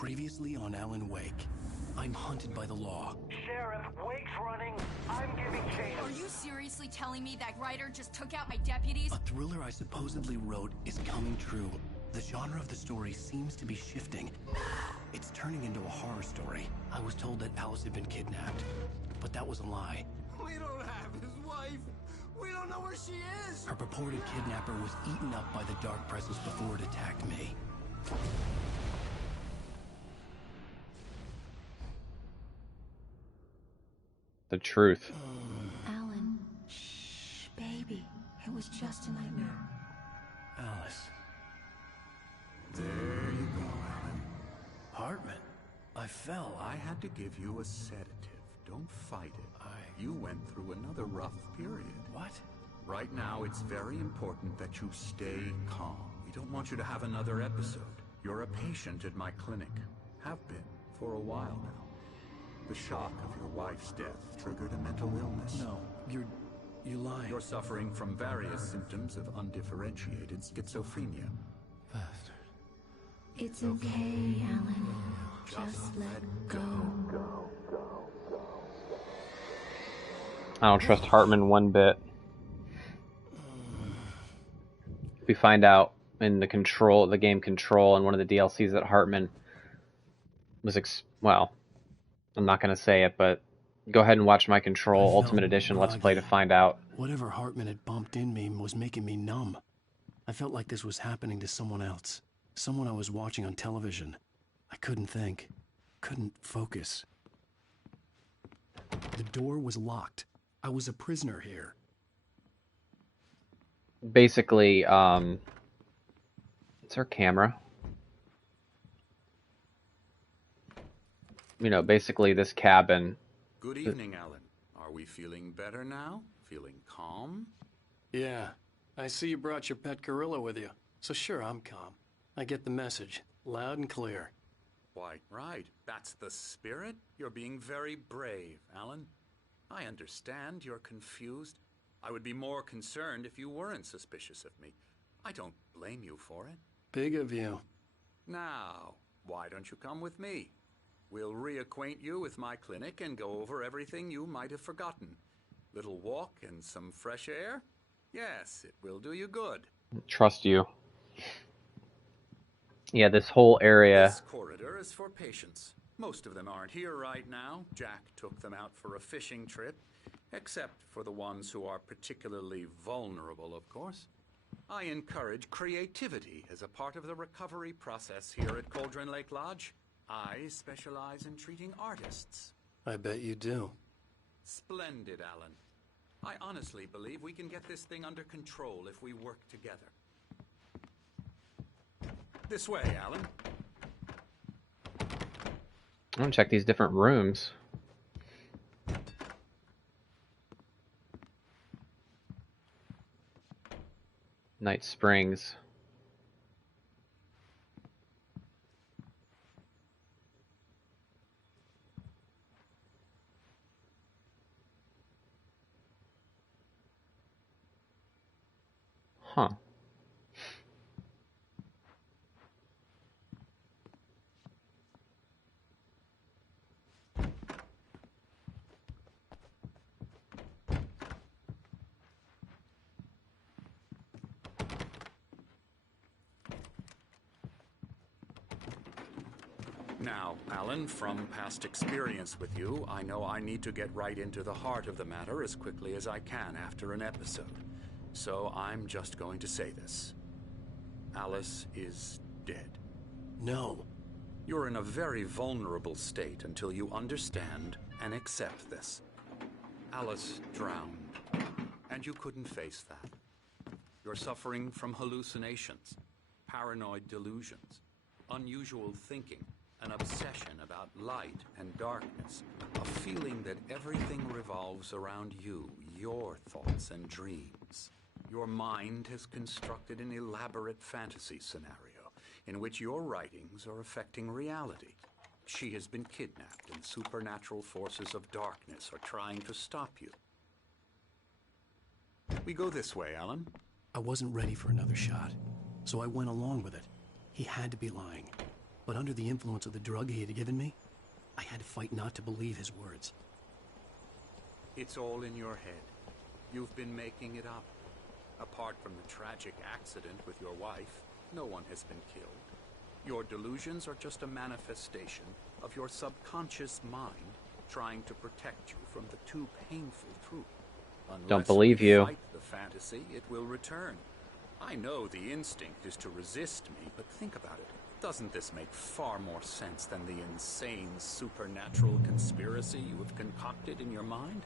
Previously on Alan Wake. I'm hunted by the law. Sheriff, Wake's running. I'm giving chase. Are you seriously telling me that writer just took out my deputies? A thriller I supposedly wrote is coming true. The genre of the story seems to be shifting. It's turning into a horror story. I was told that Alice had been kidnapped, but that was a lie. We don't have his wife. We don't know where she is. Her purported kidnapper was eaten up by the dark presence before it attacked me. The truth. Alan, shh, baby. It was just a nightmare. Alice. There you go, Alan. Hartman. I fell. I had to give you a sedative. Don't fight it. You went through another rough period. What? Right now, it's very important that you stay calm. We don't want you to have another episode. You're a patient at my clinic. Have been for a while now. The shock of your wife's death triggered a mental illness. No, you're lying. You're suffering from various symptoms of undifferentiated schizophrenia. Bastard. It's okay, Alan. Just let go. I don't trust Hartman one bit. We find out in the game Control, and one of the DLCs that Hartman was well, I'm not going to say it, but go ahead and watch my Control Ultimate Edition Let's Play to find out. Whatever Hartman had bumped in me was making me numb. I felt like this was happening to someone else. Someone I was watching on television. I couldn't think. Couldn't focus. The door was locked. I was a prisoner here. Basically, it's our camera. You know, basically this cabin. Good evening, Alan. Are we feeling better now? Feeling calm? Yeah. I see you brought your pet gorilla with you. So sure, I'm calm. I get the message. Loud and clear. Why, right. That's the spirit. You're being very brave, Alan. I understand you're confused. I would be more concerned if you weren't suspicious of me. I don't blame you for it. Big of you. Now, why don't you come with me? We'll reacquaint you with my clinic and go over everything you might have forgotten. Little walk and some fresh air? Yes, it will do you good. Trust you. Yeah, this whole area. This corridor is for patients. Most of them aren't here right now. Jack took them out for a fishing trip, except for the ones who are particularly vulnerable, of course. I encourage creativity as a part of the recovery process here at Cauldron Lake Lodge. I specialize in treating artists. I bet you do. Splendid, Alan. I honestly believe we can get this thing under control if we work together. This way, Alan. I'm gonna check these different rooms. Night Springs. Huh. Now, Alan, from past experience with you, I know I need to get right into the heart of the matter as quickly as I can after an episode. So I'm just going to say this. Alice is dead. No. You're in a very vulnerable state until you understand and accept this. Alice drowned, and you couldn't face that. You're suffering from hallucinations, paranoid delusions, unusual thinking, an obsession about light and darkness, a feeling that everything revolves around you, your thoughts and dreams. Your mind has constructed an elaborate fantasy scenario in which your writings are affecting reality. She has been kidnapped and supernatural forces of darkness are trying to stop you. We go this way, Alan. I wasn't ready for another shot, so I went along with it. He had to be lying. but under the influence of the drug he had given me, I had to fight not to believe his words. It's all in your head. You've been making it up. Apart from the tragic accident with your wife, no one has been killed. Your delusions are just a manifestation of your subconscious mind trying to protect you from the too painful truth. Unless Don't believe you. fight the fantasy, it will return. I know the instinct is to resist me, but think about it. Doesn't this make far more sense than the insane supernatural conspiracy you have concocted in your mind?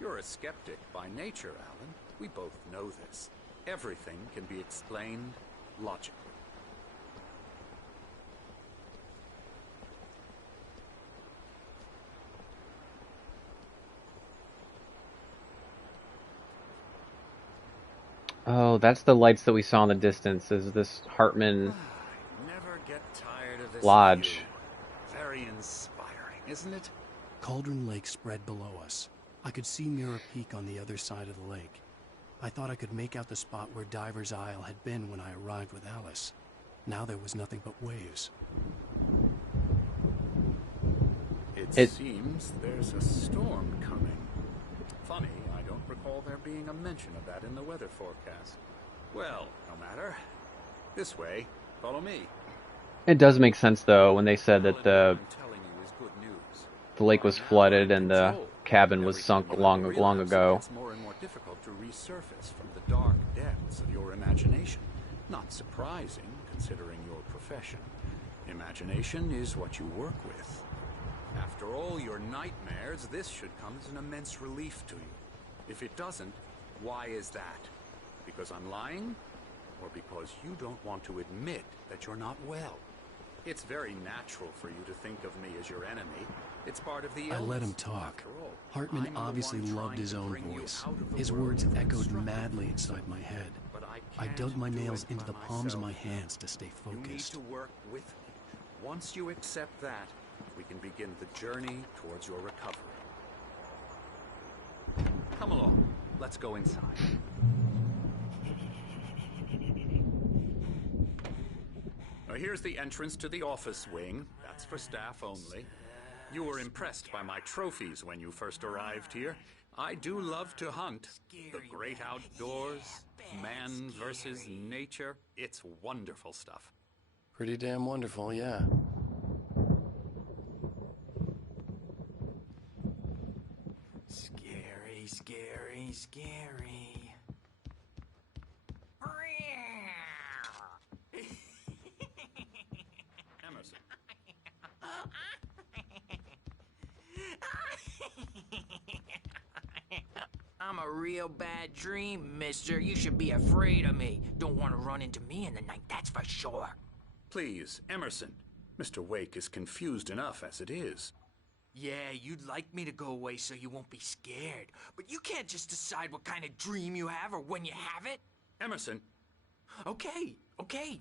You're a skeptic by nature, Alan. We both know this. Everything can be explained logically. Oh, that's the lights that we saw in the distance. Is this Hartman Never get tired of this Lodge? view. Very inspiring, isn't it? Cauldron Lake spread below us. I could see Mirror Peak on the other side of the lake. I thought I could make out the spot where Diver's Isle had been when I arrived with Alice. Now there was nothing but waves. It seems there's a storm coming. Funny, I don't recall there being a mention of that in the weather forecast. Well, no matter. This way. Follow me. It does make sense though when they said that I'm telling you is good news. the lake was flooded and the cabin was sunk long ago. It's more and more difficult to resurface from the dark depths of your imagination. Not surprising, considering your profession. Imagination is what you work with. After all your nightmares, this should come as an immense relief to you. If it doesn't, why is that? Because I'm lying? Or because you don't want to admit that you're not well? It's very natural for you to think of me as your enemy. It's part of the illness. I let him talk. After all, Hartman I'm the obviously one loved trying his to own bring you voice. out of the His world words of echoed destruction. madly inside my head. But I can't dug my do nails it into by the palms of my myself. hands to stay You need focused. to work with me. Once you accept that, we can begin the journey towards your recovery. Come along. Let's go inside. Now here's the entrance to the office wing. That's for staff only. You were impressed by my trophies when you first arrived here. I do love to hunt. The great outdoors, man versus nature. It's wonderful stuff. Pretty damn wonderful, yeah. Scary, scary, scary. Emerson. I'm a real bad dream, mister. You should be afraid of me. Don't want to run into me in the night, that's for sure. Please, Emerson. Mr. Wake is confused enough as it is. Yeah, you'd like me to go away so you won't be scared. But you can't just decide what kind of dream you have or when you have it. Emerson. Okay,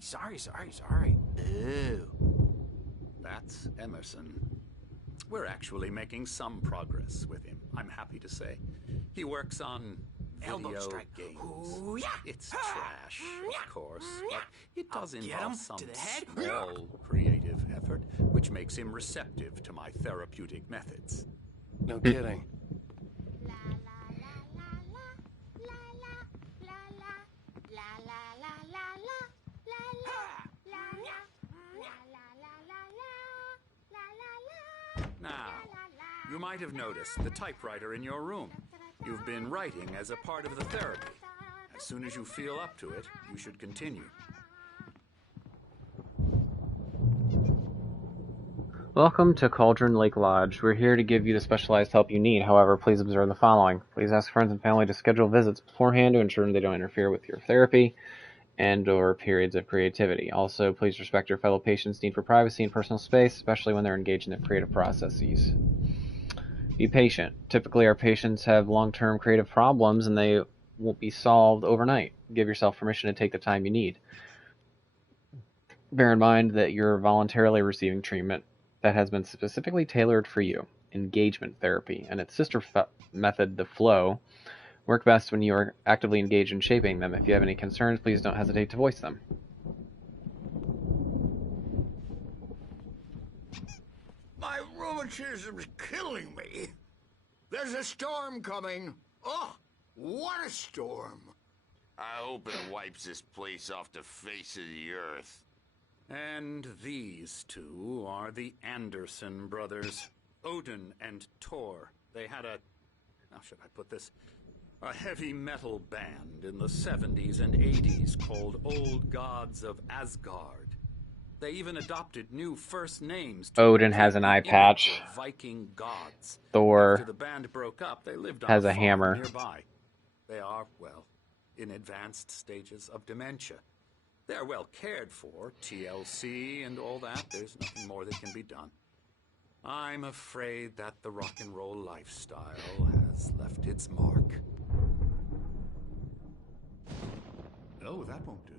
sorry. Ew. That's Emerson. We're actually making some progress with him, I'm happy to say. He works on Elbow video strike. games. Ooh, yeah. It's trash, of course, but it does I'll get involve him some to the head. small creative effort, which makes him receptive to my therapeutic methods. No kidding. Now, you might have noticed the typewriter in your room. You've been writing as a part of the therapy. As soon as you feel up to it, you should continue. Welcome to Cauldron Lake Lodge. We're here to give you the specialized help you need. However, please observe the following. Please ask friends and family to schedule visits beforehand to ensure they don't interfere with your therapy and or periods of creativity. Also, please respect your fellow patients' need for privacy and personal space, especially when they're engaged in their creative processes. Be patient. Typically, our patients have long-term creative problems and they won't be solved overnight. Give yourself permission to take the time you need. Bear in mind that you're voluntarily receiving treatment that has been specifically tailored for you. Engagement therapy and its sister method, the flow, work best when you are actively engaged in shaping them. If you have any concerns, please don't hesitate to voice them. rheumatism's killing me. There's a storm coming. Oh, what a storm. I hope it wipes this place off the face of the earth. And these two are the Anderson brothers, Odin and Thor. They had a, how should I put this, a heavy metal band in the 70s and 80s called Old Gods of Asgard. They even adopted new first names. Odin has an eye patch. Viking gods. Thor After the band broke up, they lived on has a a farm hammer. nearby. They are, well, in advanced stages of dementia. They're well cared for, TLC and all that. There's nothing more that can be done. I'm afraid that the rock and roll lifestyle has left its mark. Oh, that won't do.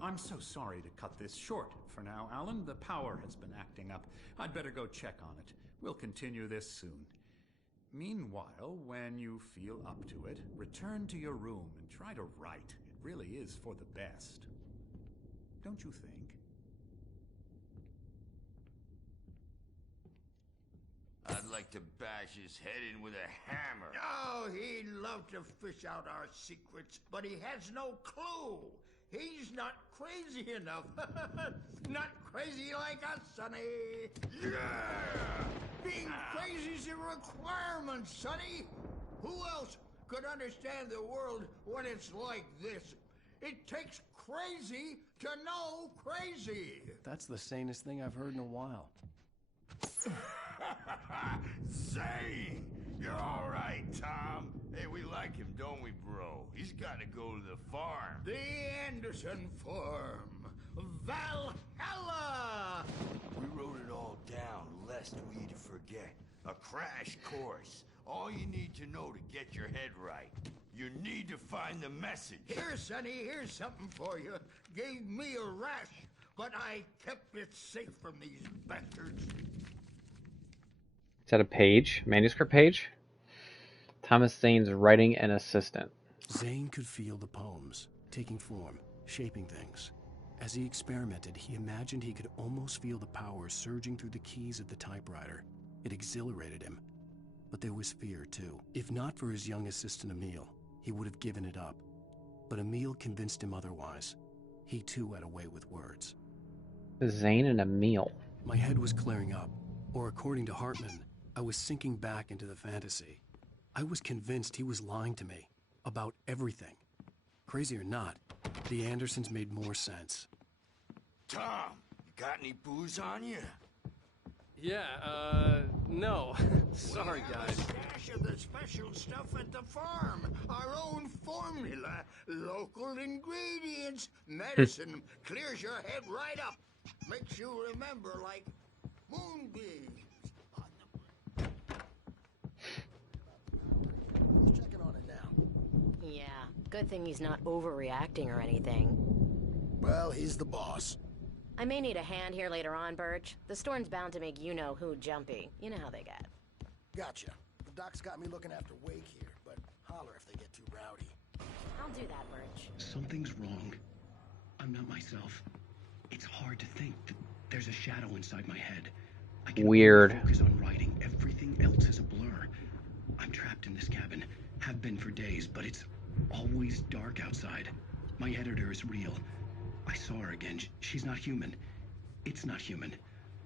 I'm so sorry to cut this short for now, Alan. The power has been acting up. I'd better go check on it. We'll continue this soon. Meanwhile, when you feel up to it, return to your room and try to write. It really is for the best. Don't you think? I'd like to bash his head in with a hammer. Oh, he'd love to fish out our secrets, but he has no clue. He's not crazy enough. Not crazy like us, Sonny. Yeah! Being crazy's a requirement, Sonny. Who else could understand the world when it's like this? It takes crazy to know crazy. That's the sanest thing I've heard in a while. Zane! You're all right, Tom. Hey, we like him, don't we, bro? He's got to go to the farm. The Anderson Farm. Valhalla! We wrote it all down, lest we forget. A crash course. All you need to know to get your head right. You need to find the message. Here, Sonny, here's something for you. Gave me a rash, but I kept it safe from these bastards. Is that a page? Manuscript page? Thomas Zane's writing an assistant. Zane could feel the poems, taking form, shaping things. As he experimented, he imagined he could almost feel the power surging through the keys of the typewriter. It exhilarated him. But there was fear, too. If not for his young assistant Emil, he would have given it up. But Emil convinced him otherwise. He, too, had a way with words. Zane and Emil. My head was clearing up, or according to Hartman, I was sinking back into the fantasy. I was convinced he was lying to me about everything. Crazy or not, the Andersons made more sense. Tom, you got any booze on you? Yeah, no. Sorry, We have a stash of the special stuff at the farm. Our own formula. Local ingredients. Medicine clears your head right up. Makes you remember like moonbeams. Checking on it now. Yeah, good thing he's not overreacting or anything. Well, he's the boss. I may need a hand here later on, Birch. The storm's bound to make you-know-who jumpy. You know how they get. Gotcha. The doc's got me looking after Wake here, but holler if they get too rowdy. I'll do that, Birch. Something's wrong. I'm not myself. It's hard to think that there's a shadow inside my head. I can Weird. only focus on writing. Everything else is a blur. I'm trapped in this cabin. Have been for days, but it's always dark outside. My editor is real. I saw her again. She's not human. It's not human.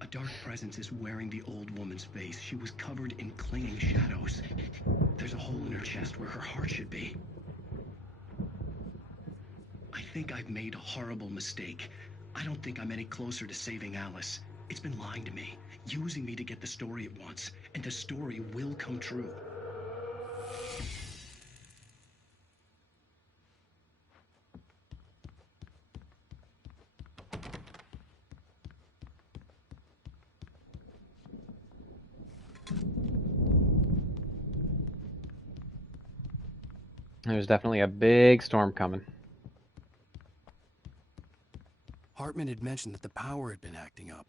A dark presence is wearing the old woman's face. She was covered in clinging shadows. There's a hole in her chest where her heart should be. I think I've made a horrible mistake. I don't think I'm any closer to saving Alice. It's been lying to me, using me to get the story it wants, and the story will come true. There's definitely a big storm coming. Hartman had mentioned that the power had been acting up.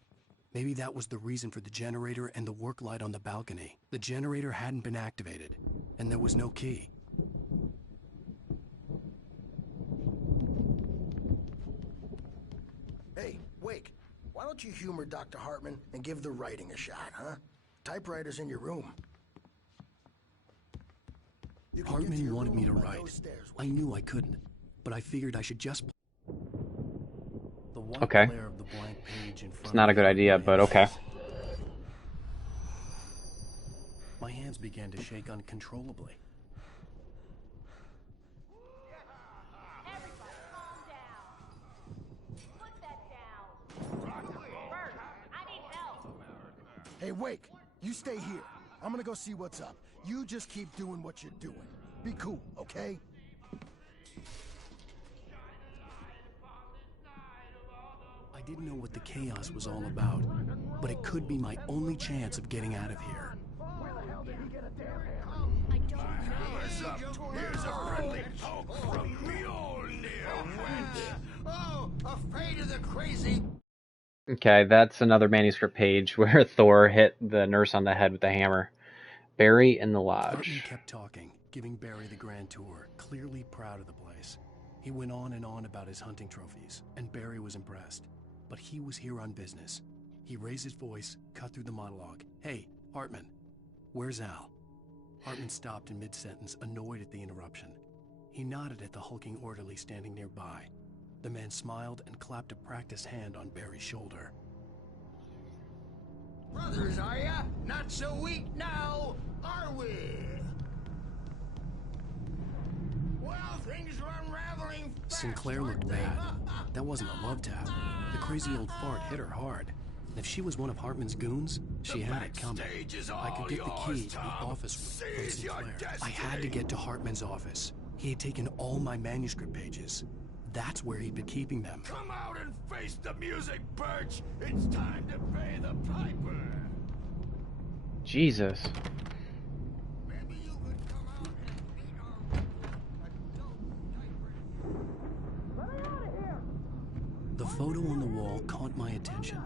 Maybe that was the reason for the generator and the work light on the balcony. The generator hadn't been activated, and there was no key. Hey, Wake, why don't you humor Dr. Hartman and give the writing a shot, huh? Typewriter's in your room. You can get to Hartman your wanted me to room by write. those stairs, I Wake. knew I couldn't, but I figured I should just... The white Okay. glare of the blank page in front It's not a of good me idea, my but okay. hands. My hands began to shake uncontrollably. Everybody, calm down. Put that down. Bert, I need help. Hey, Wake, you stay here. I'm gonna go see what's up. You just keep doing what you're doing. Be cool, okay? I didn't know what the chaos was all about, but it could be my only chance of getting out of here. I don't know. Here's a friendly poke from Mjolnir. Oh, afraid of the crazy. Okay, that's another manuscript page where Thor hit the nurse on the head with a hammer. Barry in the Hartman lodge. kept talking, giving Barry the grand tour, clearly proud of the place. He went on and on about his hunting trophies, and Barry was impressed. But he was here on business. He raised his voice, cut through the monologue. Hey, Hartman, where's Al? Hartman stopped in mid-sentence, annoyed at the interruption. He nodded at the hulking orderly standing nearby. The man smiled and clapped a practiced hand on Barry's shoulder. Brothers, are ya? Not so weak now, are we? Well, things are unraveling fast, Sinclair looked aren't they? bad. That wasn't a love tap. The crazy old fart hit her hard. And if she was one of Hartman's goons, she had it coming. I could get the key to the office from Sinclair. I had to get to Hartman's office. He had taken all my manuscript pages. That's where he'd been keeping them. Come out and face the music, Birch. It's time to pay the piper. Jesus. Maybe you could come out and beat our adult The photo on the wall caught my attention.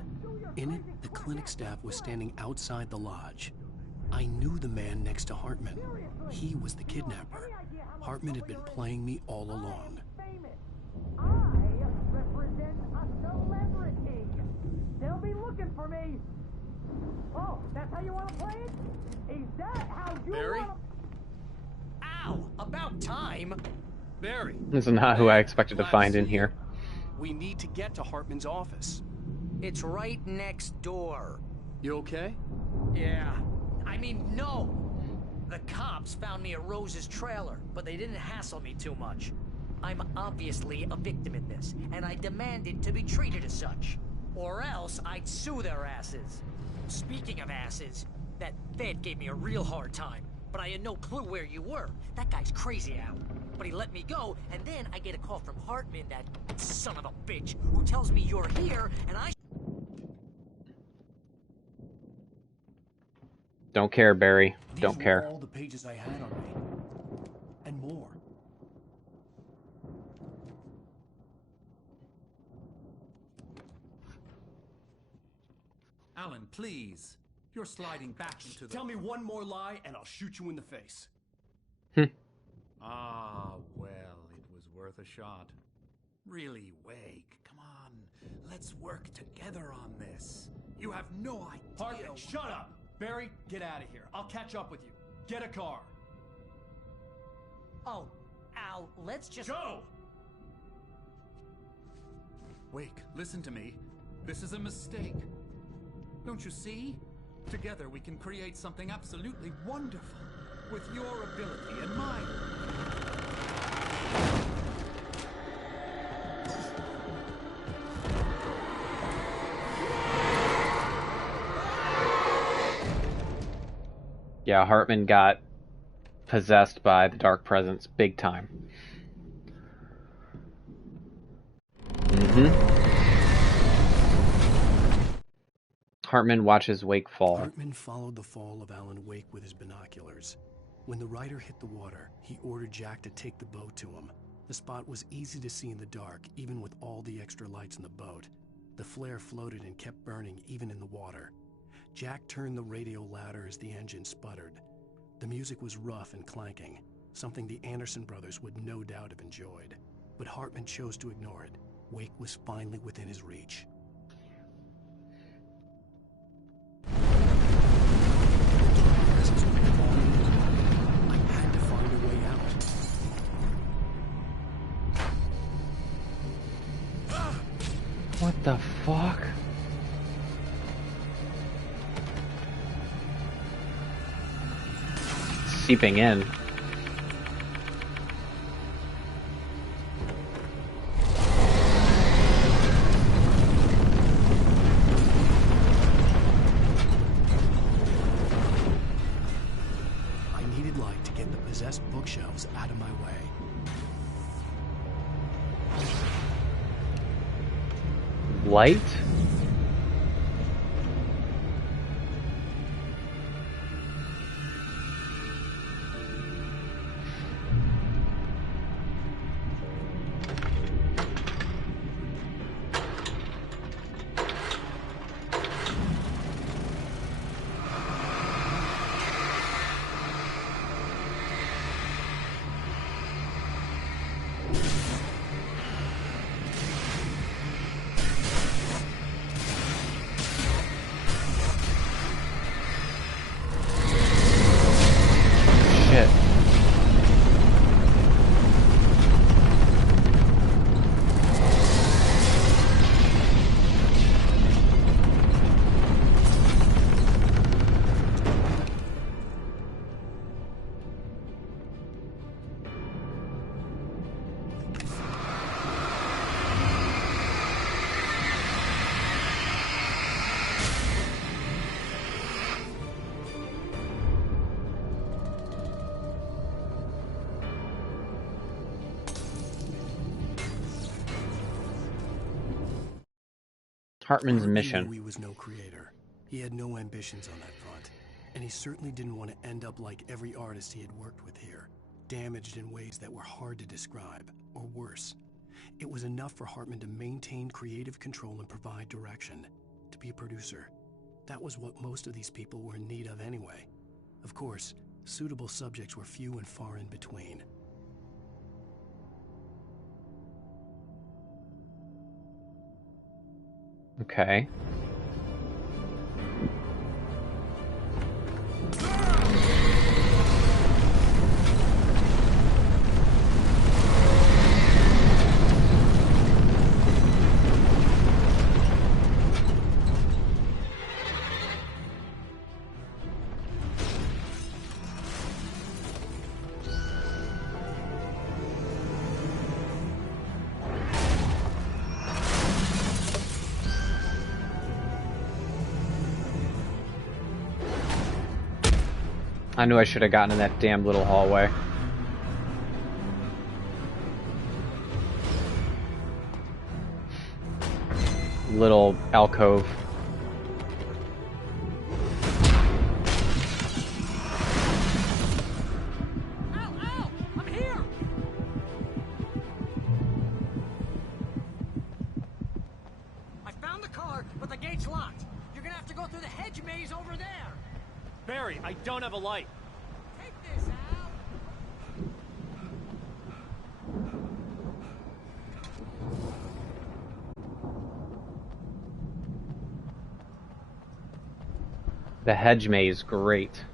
In it, the clinic staff was standing outside the lodge. I knew the man next to Hartman. He was the kidnapper. Hartman had been playing me all along. I represent a celebrity. They'll be looking for me. Oh, that's how you want to play it? Is that how you Barry? want to... Ow! About time! Barry, This is not who I expected to find in here. we need to get to Hartman's office. It's right next door. You okay? Yeah. I mean, no! The cops found me at Rose's trailer, but they didn't hassle me too much. I'm obviously a victim in this, and I demanded to be treated as such. Or else I'd sue their asses. Speaking of asses, that Fed gave me a real hard time, but I had no clue where you were. That guy's crazy out. But he let me go, and then I get a call from Hartman, that son of a bitch, who tells me you're here, and I... Don't care, Barry. These Don't were care. all the pages I had on me. And more. Alan, please. You're sliding back into the... Tell me one more lie and I'll shoot you in the face. Ah, well, it was worth a shot. Really, Wake, come on. Let's work together on this. You have no idea... Hartman, shut up! Barry, get out of here. I'll catch up with you. Get a car. Oh, Al, let's just... Go! Wake, listen to me. This is a mistake. Don't you see? Together we can create something absolutely wonderful. With your ability and mine. Yeah, Hartman got possessed by the Dark Presence big time. Hartman watches Wake fall. Hartman followed the fall of Alan Wake with his binoculars. When the rider hit the water, he ordered Jack to take the boat to him. The spot was easy to see in the dark, even with all the extra lights in the boat. The flare floated and kept burning even in the water. Jack turned the radio louder as the engine sputtered. The music was rough and clanking, something the Anderson brothers would no doubt have enjoyed. But Hartman chose to ignore it. Wake was finally within his reach. The fuck? Seeping in. I needed light to get the possessed bookshelves out of my way. Light? Shit. Hartman's Hartman mission. knew he was no creator. He had no ambitions on that front. And he certainly didn't want to end up like every artist he had worked with here, damaged in ways that were hard to describe, or worse. It was enough for Hartman to maintain creative control and provide direction, to be a producer. That was what most of these people were in need of anyway. Of course, suitable subjects were few and far in between. Okay. I knew I should have gotten in that damn little hallway. Little alcove. Al! I'm here! I found the car, but the gate's locked. You're gonna have to go through the hedge maze over there. Barry, I don't have a light. Take this, Al! The hedge maze, great.